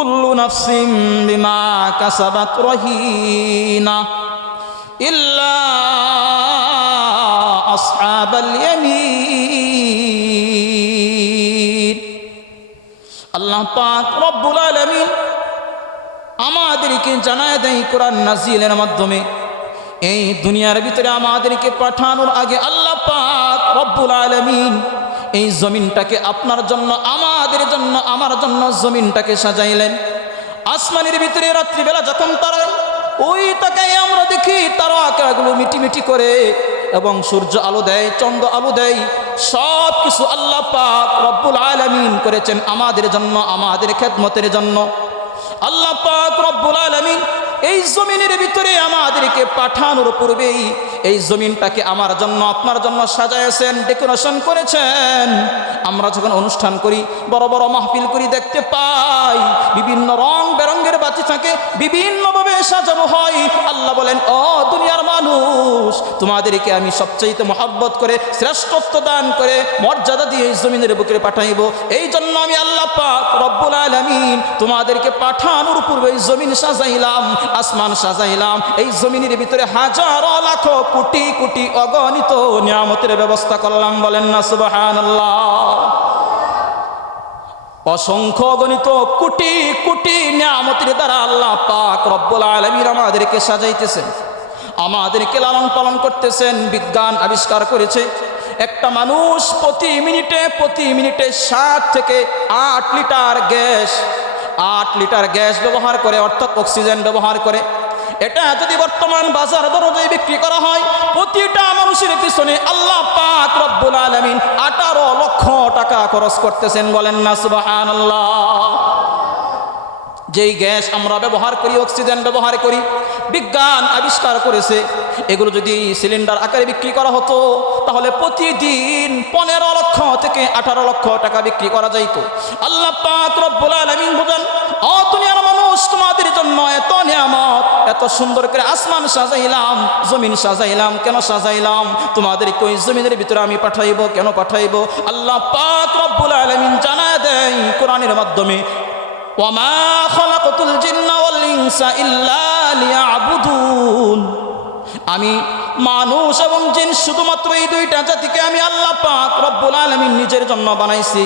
কুল্লু নাফসিম বিমা কাসাবাত রহিনা ইল্লা আসহাবাল ইয়ামিন। আল্লাহ পাক রব্বুল আলামিন আমাদেরকে জানায় দেয় কোরআন নাজিলের মাধ্যমে, এই দুনিয়ার ভিতরে আমাদেরকে পাঠানোর আগে আল্লাহ পাক রব্বুল আলামিন এই জমিনটাকে আপনার জন্য, আমাদের জন্য, আমার জন্য জমিনটাকে সাজাইলেন। আসমানের ভিতরে রাত্রিবেলা যখন তারা ওই তাকায় আমরা দেখি তারা আকারগুলো মিটিমিটি করে, এবং সূর্য আলো দেয়, চন্দ্র আলো দেয়, সব কিছু আল্লাহ পাক রব্বুল আলামিন করেছেন আমাদের জন্য, আমাদের খেদমতের জন্য। আল্লাহ পাক রব্বুল আলামিন এই জমিনের ভিতরে আমাদেরকে পাঠানোর পূর্বেই এই জমিনটাকে আমার জন্য, আপনার জন্য সাজাইছেন, ডেকোরেশন করেছেন। আমরা যখন অনুষ্ঠান করি, বড় বড় মাহফিল করি, দেখতে পাই বিভিন্ন রং বেরঙের বাতি থাকে, বিভিন্নভাবে সাজানো হয়। আল্লাহ বলেন, ও দুনিয়ার মানুষ, তোমাদেরকে আমি সবচাইতে মহব্বত করে, শ্রেষ্ঠত্ব দান করে, মর্যাদা দিয়ে এই জমিনের বুকে পাঠাইব। এই জন্য আমি আল্লাহ পাক রব্বুল আলামিন তোমাদেরকে পাঠানোর পূর্বে এই জমিন সাজাইলাম, আসমান সাজাইলাম। এই জমিনের ভিতরে হাজারো লাখ কোটি কোটি অগণিত নিয়ামতের ব্যবস্থা করলাম। বলেন না সুবহানাল্লাহ। অসংখ্য অগণিত কোটি কোটি নিয়ামতের দ্বারা আল্লাহ পাক রব্বুল আলামিন আমাদেরকে সাজাইতেছেন, আমাদেরকে লালন পালন করতেছেন। বিজ্ঞান আবিষ্কার করেছে একটা মানুষ প্রতি মিনিটে 7 থেকে 8 লিটার গ্যাস ব্যবহার করে, অর্থাৎ অক্সিজেন ব্যবহার করে। এটা যদি বর্তমান বাজার দরে বিক্রি করা হয়, প্রতিটা মানুষের পিছনে আল্লাহ পাক রব্বুল আলামিন 18 লক্ষ টাকা খরচ করতেছেন। বলেন না সুবহানাল্লাহ। যেই গ্যাস আমরা ব্যবহার করি, অক্সিজেন ব্যবহার করি, বিজ্ঞান আবিষ্কার করেছে এগুলো যদি সিলিন্ডার আকারে বিক্রি করা হতো, তাহলে প্রতিদিন 15 লক্ষ থেকে 18 লক্ষ টাকা বিক্রি করা যাইত। আল্লাহ পাক রব্বুল আলামিন বলেন, ও দুনিয়ার মানুষ, তোমাদের জন্য এত নিয়ামত, এত সুন্দর করে আসমান সাজাইলাম, জমিন সাজাইলাম। কেন সাজাইলাম? তোমাদেরকে ওই জমিনের ভিতরে আমি পাঠাইব। কেন পাঠাইব? আল্লাহ পাক রব্বুল আলামিন জানায় দেয় কোরআনের মাধ্যমে, ওয়ামা খালাকাতুল জিন্না ওয়াল ইনসা ইল্লা লিয়াবুদুন। আমি মানুষ এবং জিন শুধুমাত্র এই দুইটা জাতিকে আমি আল্লাহ পাক রব্বুল আলামিন নিজের জন্য বানাইছি।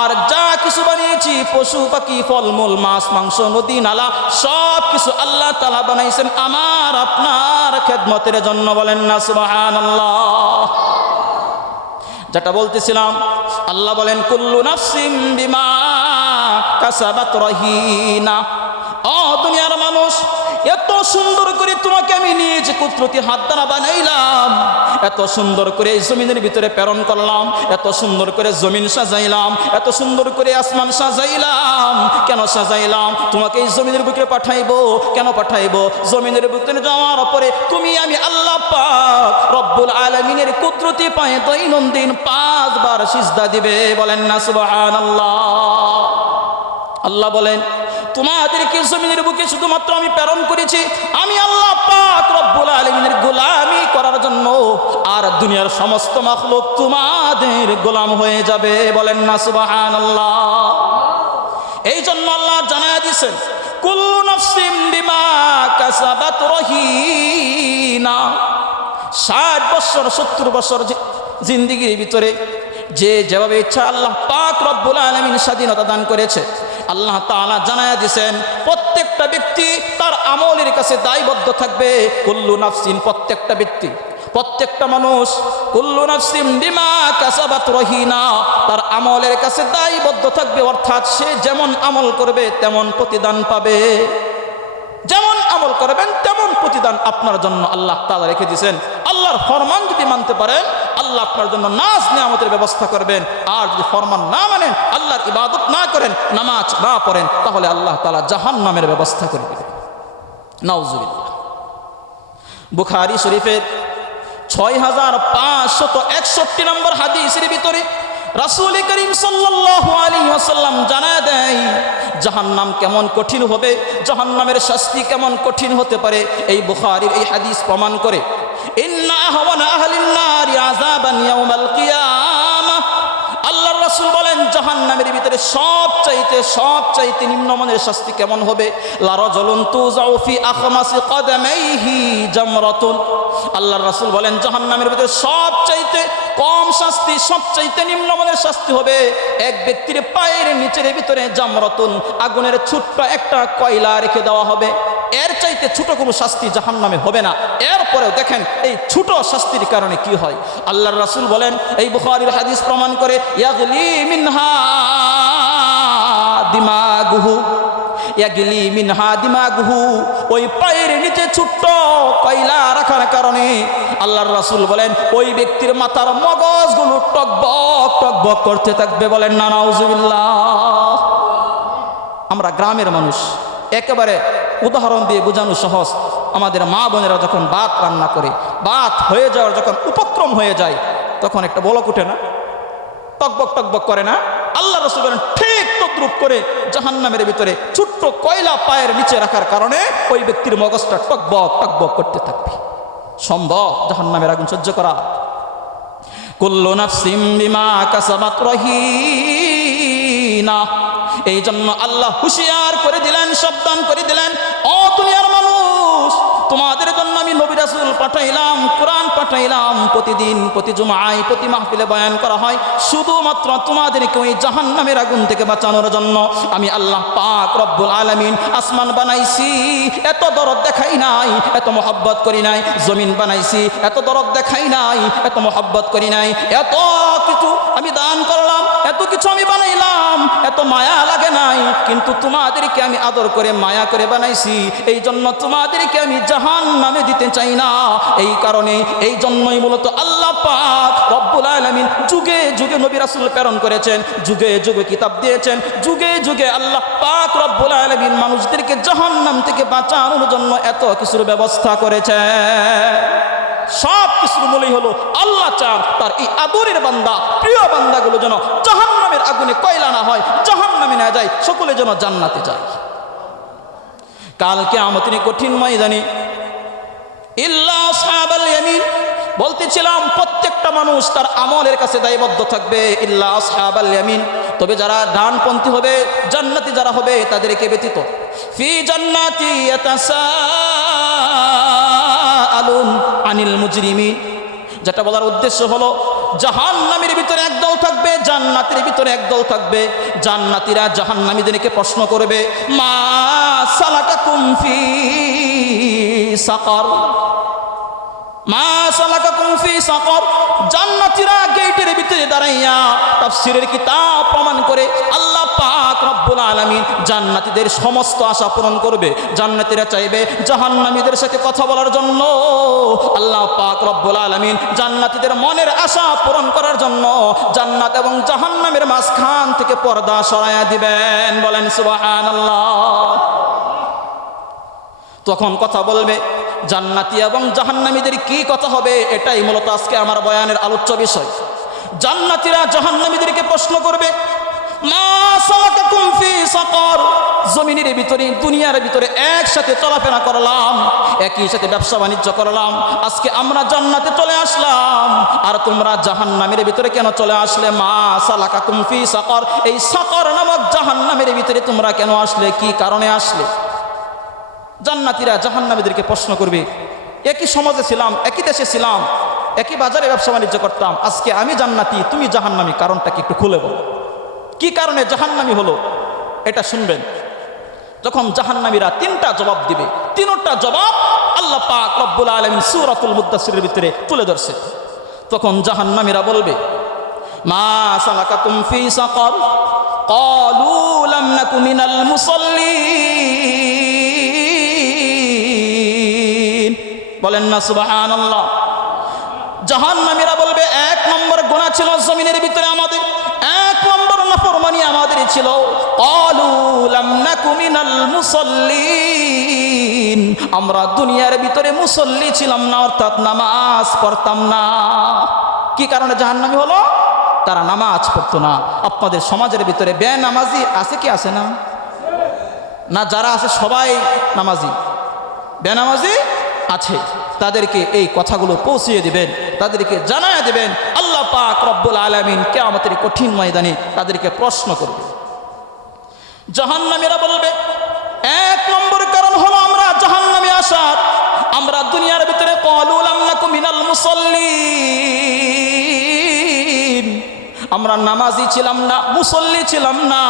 আর যা কিছু বানিয়েছি, পশু পাখি, ফলমূল, মাছ মাংস, নদী নালা, সব কিছু আল্লাহ তাআলা বানাইছেন আমার আপনার খেদমতের জন্য। বলেন না সুবহানাল্লাহ। যেটা বলতেছিলাম, আল্লাহ বলেন, কুল্লু নাফসিম বিমা কাসাবাত রহিনা। ও দুনিয়ার মানুষ, এত সুন্দর করে তোমাকে আমি নিজ কুদরতি হাত দ্বারা বানাইলাম, এত সুন্দর করে এই জমিনের ভিতরে প্রেরণ করলাম, এত সুন্দর করে জমিন সাজাইলাম, এত সুন্দর করে আসমান সাজাইলাম। কেন সাজাইলাম? তোমাকে এই জমিনের বুকে পাঠাইবো। কেন পাঠাইবো? জমিনের ভিতরে যাওয়ার পরে তুমি আমি আল্লাহ পাক রব্বুল আলামিনের কুদরতি পায়ে দৈনন্দিন 5 বার সিজদা দিবে। বলেন না সুবহানাল্লাহ। আল্লাহ বলেন, তোমাদেরকে জমিনের বুকে শুধুমাত্র আমি প্রেরণ করেছি আমি আল্লাহ পাক রব্বুল আলামিনের গোলামি করার জন্য, আর দুনিয়ার সমস্ত মাখলুক তোমাদের গোলাম হয়ে যাবে। বলেন না সুবহানাল্লাহ। এই জন্য আল্লাহ জানায় দিয়েছেন, কুল্লু নাফসিম বিমা কাসাবাত রহিনা। 60 বছর 70 বছর জিন্দেগির ভিতরে যে যেভাবে ইচ্ছা আল্লাহ পাক রব্বুল আলামিন স্বাধীনতা দান করেছে। আল্লাহ তাআলা জানায়া দিয়েছেন, প্রত্যেকটা ব্যক্তি তার আমলের কাছে দায়বদ্ধ থাকবে। কুল্লু নাফসিন, প্রত্যেকটা ব্যক্তি, প্রত্যেকটা মানুষ, কুল্লু নাফসিন বিমা কাসাবাত রহিনা, তার আমলের কাছে দায়বদ্ধ থাকবে। অর্থাৎ সে যেমন আমল করবে তেমন প্রতিদান পাবে। যেমন আমল করবেন তেমন প্রতিদান আপনার জন্য আল্লাহ তাআলা রেখে দিয়েছেন। আল্লাহর ফরমান যদি মানতে পারেন, আল্লাহ আপনার জন্য নাজ নিয়ামতের ব্যবস্থা করবেন। আর যদি ফরমান না মানেন, আল্লাহর ইবাদত না করেন, নামাজ না পড়েন, তাহলে আল্লাহ তাআলা জাহান্নামের ব্যবস্থা করে দিবেন। নাউজুবিল্লাহ। বুখারী শরীফের 6561 নম্বর হাদিসের ভিতরে রাসূল করিম সাল্লাল্লাহু আলাইহি ওয়াসাল্লাম জানায় দেয় জাহান্নাম কেমন কঠিন হবে, জাহান্নামের শাস্তি কেমন কঠিন হতে পারে। এই বুখারীর এই হাদিস প্রমাণ করে, ইন্না আহওয়ানা আহলিন নারি আযাবান ইয়াউমাল কিয়ামাহ। আল্লাহর রাসূল বলেন, জাহান্নামের ভিতরে সবচাইতে নিম্নমানের শাস্তি কেমন হবে? লা রাজুলুন তুযাউ ফি আখমাসি কদামাইহি জামরাতুন। আল্লাহর রাসূল বলেন জাহান্নামের ভিতরে সবচাইতে কম শাস্তি, সবচাইতে নিম্নমানের শাস্তি হবে এক ব্যক্তির পায়ের নিচের ভিতরে জামরাতুন, আগুনের ছোট্ট একটা কয়লা রেখে দেওয়া হবে। এর চাইতে ছোট কোনো শাস্তি জাহান্নামে হবে না। এরপরেও দেখেন এই ছোট শাস্তির কারণে কি হয়। আল্লাহর রাসূল বলেন, এই বুখারীর হাদিস প্রমাণ করে, ইয়াগলি মিনহা দিমাগুহু, ইয়াগলি মিনহা দিমাগুহু, ওই পায়ের নিচে ছোট্ট কয়লা রাখার কারণে আল্লাহর রাসূল বলেন ওই ব্যক্তির মাথার মগজগুলো টকবক টকবক করতে থাকবে। বলেন না নাউজুবিল্লাহ। আমরা গ্রামের মানুষ, একেবারে উদাহরণ দিয়ে বোঝানো সহজ। আমাদের মা বোনেরা যখন ভাত রান্না করে, ভাত হয়ে যাওয়ার যখন উপক্রম হয়ে যায়, তখন একটা বলক উঠে না, টকবক টকবক করে না? আল্লাহ রাসূল বলেন ঠিক তদ্রূপ করে জাহান্নামের ভিতরে ছোট্ট কয়লা পায়ের নিচে রাখার কারণে ওই ব্যক্তির মগজটা টকবক টকবক করতে থাকবে। সম্ভব জাহান্নামের আগুন সহ্য করা? কুল্লু নাফসিম বিমা কাসাবাত রহিনা। এই জন্য আল্লাহ হুঁশিয়ার করে দিলেন, সাবধান করে দিলেন, ও দুনিয়ার মানুষ, তোমাদের জন্য আমি নবী রাসূল পাঠাইলাম, কোরআন পাঠাইলাম, প্রতিদিন প্রতি জুমায় প্রতি মাহফিলে বয়ান করা হয় শুধুমাত্র তোমাদেরকে ওই জাহান্নামের আগুন থেকে বাঁচানোর জন্য। আমি আল্লাহ পাক রব্বুল আলামিন আসমান বানাইছি, এত দরদ দেখাই নাই, এত মহব্বত করি নাই। জমিন বানাইছি, এত দরদ দেখাই নাই, এত মহব্বত করি নাই। এত কিছু আমি দান করলাম, এত কিছু আমি বানাইলাম, এত মায়া লাগে নাই, কিন্তু তোমাদেরকে আমি আদর করে মায়া করে বানাইছি। এই জন্য তোমাদেরকে আমি জাহান্নামে দিতে চাই না। এই কারণে, এই জন্যই মূলত আল্লাহ পাক রব্বুল আলামিন যুগে যুগে নবী রাসূল প্রেরণ করেছেন, যুগে যুগে কিতাব দিয়েছেন, যুগে যুগে আল্লাহ পাক রব্বুল আলামিন মানুষদেরকে জাহান্নাম থেকে বাঁচানোর জন্য এত কিছুর ব্যবস্থা করেছেন। সব কিছুর মূলই হলো আল্লাহ চান তার এই আদরের বান্দা, প্রিয় বান্দাগুলো যেন জাহান্নামের আগুনে কয়লা না হয়, জাহান্নামে না যায়, সকলে যেন জান্নাতে যায়। কাল কিয়ামতের কঠিন ময়দানে ইল্লা আসহাবাল ইয়ামিন, বলতেছিলাম প্রত্যেকটা মানুষ তার আমলের কাছে দায়বদ্ধ থাকবে। ইল্লা আসহাবাল ইয়ামিন, তবে যারা ডানপন্থী হবে, জান্নাতি যারা হবে তাদেরকে ব্যতীত। ফি জান্নাতি ইয়াতাসাআলুন আনিল মুজরিমিন, যেটা বলার উদ্দেশ্য হলো জাহান্নামের ভিতরে একদল থাকবে, জান্নাতের ভিতরে একদল থাকবে। জান্নাতীরা জাহান্নামীদেরকে প্রশ্ন করবে, মা সালাকাকুম ফি সাকার, মা সালাকাকুম ফি সাকার। জান্নাতীরা গেটের ভিতরে দাঁড়াইয়া তাফসীরের কিতাব প্রমাণ করে আল্লাহ পাক রব্বুল আলামিন জান্নাতীদের সমস্ত আশা পূরণ করবে। জান্নাতীরা চাইবে জাহান্নামীদের সাথে কথা বলার জন্য, আল্লাহ পাক রব্বুল আলামিন জান্নাতীদের মনের আশা পূরণ করার জন্য জান্নাত এবং জাহান্নামের মাঝখান থেকে পর্দা সরাইয়া দিবেন। বলেন সুবহানাল্লাহ। তখন কথা বলবে জান্নাতি এবং জাহান্নামীদের কি কথা হবে, এটাই মূলত আজকে আমার বয়ানের আলোচ্য বিষয়। জান্নাতীরা জাহান্নামীদেরকে প্রশ্ন করবে, মা সালাকাকুম ফি সাকার। জমিনের ভিতরে, দুনিয়ার ভিতরে একসাথে চলাফেরা করলাম, একই সাথে ব্যবসা বাণিজ্য করলাম, আজকে আমরা জান্নাতে চলে আসলাম, আর তোমরা জাহান্নামের ভিতরে কেন চলে আসলে? মা সালাকাকুম ফি সাকার, এই সাকার নামক জাহান্নামের ভিতরে তোমরা কেন আসলে, কি কারণে আসলে? জান্নাতীরা জাহান্নামীদেরকে প্রশ্ন করবে, একই সমাজে ছিলাম, একই দেশে ছিলাম, একই বাজারে ব্যবসা বাণিজ্য করতাম, আজকে আমি জান্নাতি, তুমি জাহান্নামী, কারণটা কি একটু খুলে বলো, কি কারণে জাহান্নামী হলো? এটা শুনবেন। যখন জাহান্নামীরা তিনটা জবাব দিবে, তিনটা জবাব আল্লাহ পাক রব্বুল আলামিন সূরাতুল মুদ্দাসসিরের ভিতরে তুলে ধরছে। তখন জাহান্নামীরা বলবে, মা সালাকাকুম ফি সাকার, ক্বালু লাম নাকু মিনাল মুসাল্লিন। বলেন না সুবহানাল্লাহ। জাহান্নামীরা বলবে, এক নম্বর গুনাহ ছিল জমিনের ভিতরে আমাদের, এক নম্বর নাফরমানি আমাদের ছিল। ক্বালু লাম নাকু মিনাল মুসাল্লিন, আমরা দুনিয়ার ভিতরে মুসল্লি ছিলাম না, অর্থাৎ নামাজ পড়তাম না। কি কারণে জাহান্নামী হলো? তারা নামাজ পড়তো না। আপনাদের সমাজের ভিতরে বেনামাজি আছে কি আছে না? না, যারা আছে সবাই নামাজি, বেনামাজি আছে। তাদেরকে এই কথাগুলো পৌঁছিয়ে দিবেন, তাদেরকে জানায় দিবেন। আল্লাহ পাক রব্বুল আলামিন কিয়ামতের কঠিন ময়দানে তাদেরকে প্রশ্ন করবে। জাহান্নামীরা বলবে, এক নম্বর কারণ হলো আমরা জাহান্নামে আসার, আমরা দুনিয়ার ভিতরে ক্বালু লাম নাকু মিনাল মুসাল্লিন, আমরা নামাজি ছিলাম না, মুসল্লি ছিলাম না।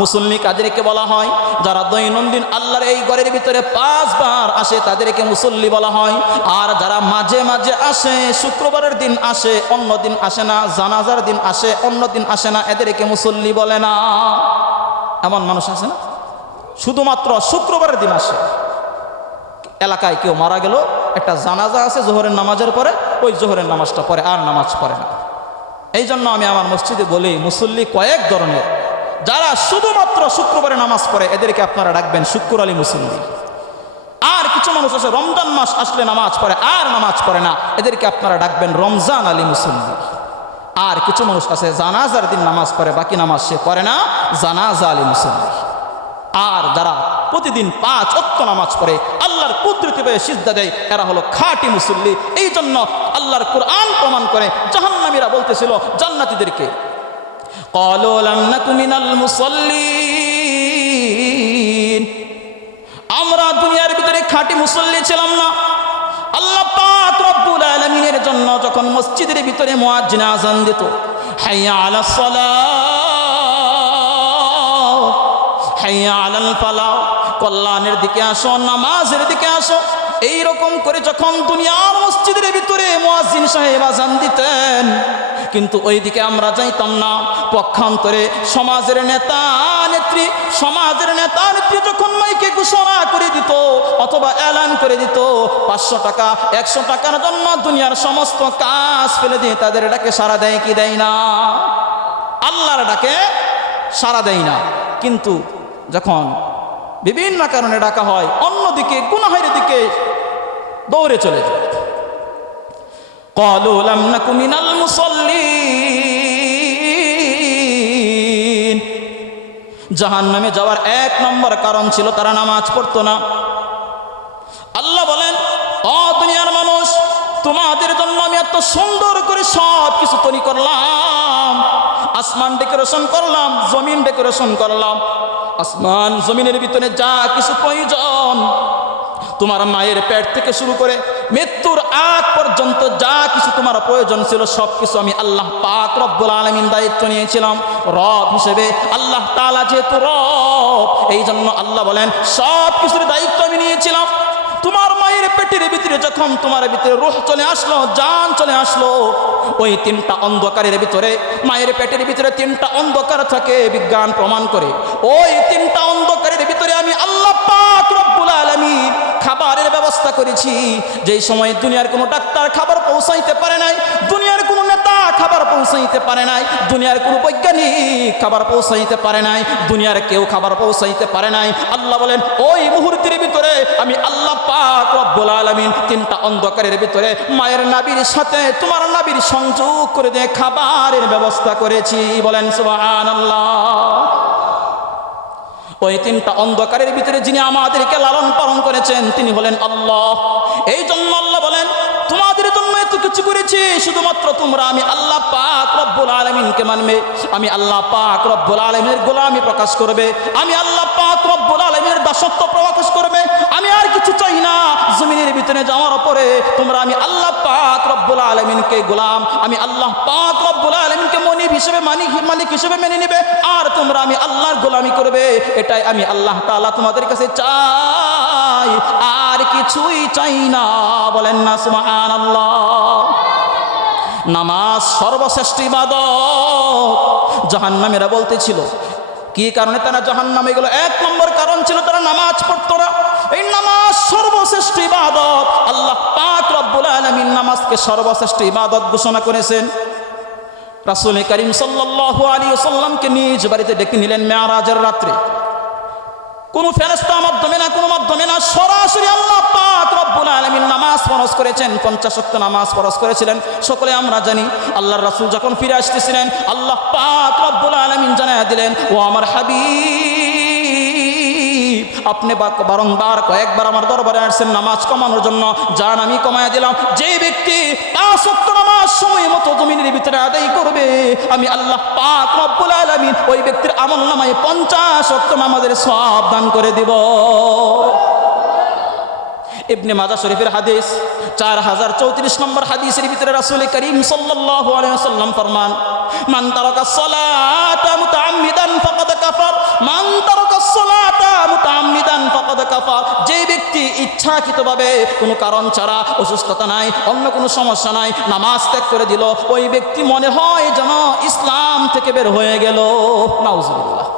মুসল্লি কাদেরকে বলা হয়? যারা দৈনন্দিন আল্লাহর এই ঘরের ভিতরে 5 বার আসে তাদেরকে মুসল্লি বলা হয়। আর যারা মাঝে মাঝে আসে, শুক্রবারের দিন আসে, অন্য দিন আসে না, জানাজার দিন আসে, অন্য দিন আসে না, এদেরকে মুসল্লি বলে না। এমন মানুষ আছে না, শুধুমাত্র শুক্রবারের দিন আসে। এলাকায় কেউ মারা গেল, একটা জানাজা আছে জোহরের নামাজের পরে, ওই জোহরের নামাজটা পরে আর নামাজ পড়ে না। এই জন্য আমি আমার মসজিদে বলি, মুসল্লি কয়েক ধরনের। যারা শুধুমাত্র শুক্রবারে নামাজ পড়ে এদেরকে আপনারা ডাকবেন শুক্র আলী মুসল্লি। আর কিছু মানুষ আছে রমজান মাস আসলে নামাজ পড়ে আর নামাজ পড়ে না, এদেরকে আপনারা ডাকবেন রমজান আলী মুসল্লি। আর কিছু মানুষ আছে জানাজার দিন নামাজ পড়ে, বাকি নামাজ সে পড়ে না, জানাজা আলী মুসল্লি। আর যারা প্রতিদিন 5 ওয়াক্ত নামাজ পড়ে, আল্লাহর কুদরতি পেয়ে সিজদা দেয়, এরা হলো খাঁটি মুসল্লি। এই জন্য আল্লাহর কুরআন প্রমাণ করে জাহান্নামীরা বলতেছিল জান্নাতীদেরকে, ক্বালু লাম নাকু মিনাল মুসাল্লিন, আমরা দুনিয়ার ভিতরে খাঁটি মুসল্লি ছিলাম না। আল্লাহ পাক রব্বুল আলামিনের জন্য যখন মসজিদের ভিতরে মুয়াজ্জিন আযান দিত, হাইয়া আলাস সালাহ, হাইয়া আলাল ফালাহ, কল্যাণের দিকে আসো, নামাজের দিকে আসো, এই রকম করে যখন দুনিয়ার মসজিদের ভিতরে মুয়াজ্জিন সাহেব আযান দিতেন, কিন্তু ওই দিকে আমরা যাইতাম না। পক্ষান্তরে সমাজের নেতা নেত্রী যখন মাইকে ঘোষণা করে দিত অথবা এলান করে দিত 500 টাকা 100 টাকার জন্য দুনিয়ার সমস্ত কাজ ফেলে দিয়ে তাদের ডাকে সাড়া দেয় কি দেয় না? আল্লাহর ডাকে সাড়া দেয় না। কিন্তু যখন বিভিন্ন কারণে ডাকা হয়, অন্যদিকে গুনাহের দিকে দৌড়ে চলে যায়। ক্বালু লাম নাকু মিনাল মুসাল্লিন, জাহান্নামে যাওয়ার 1 নম্বর কারণ ছিল তারা নামাজ পড়তো না। আল্লাহ বলেন, ও দুনিয়ার মানুষ, তোমাদের জন্য আমি এত সুন্দর করে সব কিছু তৈরি করলাম। আসমান ডেকোরেশন করলাম, জমিন ডেকোরেশন করলাম। আসমান জমিনের ভিতরে যা কিছু প্রয়োজন, তোমার মায়ের পেট থেকে শুরু করে মৃত্যুর আগ পর্যন্ত যা কিছু তোমার প্রয়োজন ছিল সব কিছু আমি আল্লাহ পাক রব্বুল আলামিন দায়িত্ব নিয়েছিলাম রব হিসেবে। আল্লাহ তাআলা যেহেতু রব, এই জন্য আল্লাহ বলেন সব কিছুর দায়িত্ব আমি নিয়েছিলাম। তোমার মায়ের পেটের ভিতরে যখন তোমার ভিতরে রূহ চলে আসলো, জান চলে আসলো, ওই 3টা অন্ধকারের ভিতরে, মায়ের পেটের ভিতরে 3টা অন্ধকার থাকে, বিজ্ঞান প্রমাণ করে। ওই 3টা অন্ধকারের ভিতরে আমি আল্লাহ পাক রব্বুল আলামিন খাবারের ব্যবস্থা করেছি। যেই সময় দুনিয়ার কোনো ডাক্তার খাবার পৌঁছাইতে পারে নাই, দুনিয়ার কোনো নেতা খাবার পৌঁছাইতে পারে নাই, দুনিয়ার কোনো বৈজ্ঞানিক খাবার পৌঁছাইতে পারে নাই, দুনিয়ার কেউ খাবার পৌঁছাইতে পারে নাই, আল্লাহ বলেন ওই মুহূর্তের ভিতরে আমি আল্লাহ পাক রব্বুল আলামিন 3টা অন্ধকারের ভিতরে মায়ের নাভির সাথে তোমার নাভির সংযোগ করে দিয়ে খাবারের ব্যবস্থা করেছি। বলেন সুবহানাল্লাহ। ওই 3টা অন্ধকারের ভিতরে যিনি আমাদেরকে লালন পালন করেছেন তিনি হলেন আল্লাহ। এই জন্য আল্লাহ বলেন তোমাদের জন্য এত কিছু করেছি, শুধুমাত্র তোমরা আমি আল্লাহ পাক রব্বুল আলামিনকে মানবে, আমি আল্লাহ পাক রব্বুল আলামিনের গোলামি প্রকাশ করবে, আমি আল্লাহ পাক রব্বুল আলামিনের দাসত্ব প্রকাশ করবে। আমি আর কিছু চাই না। জমিনের ভিতরে যাওয়ার পরে তোমরা আমি আল্লাহ পাক রব্বুল আলামিনকে গোলাম, আমি আল্লাহ পাক রব্বুল আলামিনকে মনিব হিসেবে মালিক হিসেবে মেনে নেবে, আর তোমরা আমি আল্লাহর গোলামি করবে। এটাই আমি আল্লাহ তাআলা তোমাদের কাছে চাই, আর কিছুই চাই না। বলেন না সুবহানাল্লাহ। নামাজ সর্বশ্রেষ্ঠ ইবাদত। জাহান্নামীরা বলতেছিল কি কারণে তারা জাহান্নামে গেল? 1 নম্বর কারণ ছিল তারা নামাজ পড়তো না। এই নামাজ সর্বশ্রেষ্ঠ ইবাদত। আল্লাহ পাক রব্বুল আলামিন নামাজকে সর্বশ্রেষ্ঠ ইবাদত ঘোষণা করেছেন। রাসূল করিম সাল্লাল্লাহু আলাইহি ওয়াসাল্লামকে নিজ বাড়িতে ডেকে নিলেন মেরাজের রাত্রে। কোনো ফেরেশতার মাধ্যমে না, কোনো মাধ্যমে না, সরাসরি আল্লাহ পাক রব্বুল আলামিন নামাজ ফরজ করেছেন। 50 ওয়াক্ত নামাজ ফরজ করেছিলেন। সকলে আমরা জানি আল্লাহর রাসূল যখন ফিরে আসতেছিলেন আল্লাহ পাক রব্বুল আলামিন জানায়া দিলেন, ও আমার হাবিব, আপনি বারংবার কয়েকবার আমার দরবারে আসছেন নামাজ কমানোর জন্য, যান আমি কমায়া দিলাম। যে ব্যক্তি 5 ওয়াক্ত নামাজ সময় মতো জমিনের ভিতরে আদায় করবে, আমি আল্লাহ পাক রব্বুল আলামিন ওই ব্যক্তির আমলনামায় 50 ওয়াক্ত নামাজের সওয়াব দান করে দিব। ইবনে মাজাহ শরীফের হাদিস 4034 নম্বর হাদিসের ভিতরে রাসূল করিম সাল্লাল্লাহু আলাইহি ওয়াসাল্লাম ফরমান, মান তারাকাস সালাতা মুতাআম্মিদান ফাকাদ কাফার, মান তারাকাস সালাতা মুতাআম্মিদান ফাকাদ কাফার। যে ব্যক্তি ইচ্ছাকৃতভাবে কোনো কারণ ছাড়া, অসুস্থতা নাই, অন্য কোনো সমস্যা নাই, নামাজ ত্যাগ করে দিল, ওই ব্যক্তি মনে হয় যেন ইসলাম থেকে বের হয়ে গেল। নাউজুবিল্লাহ।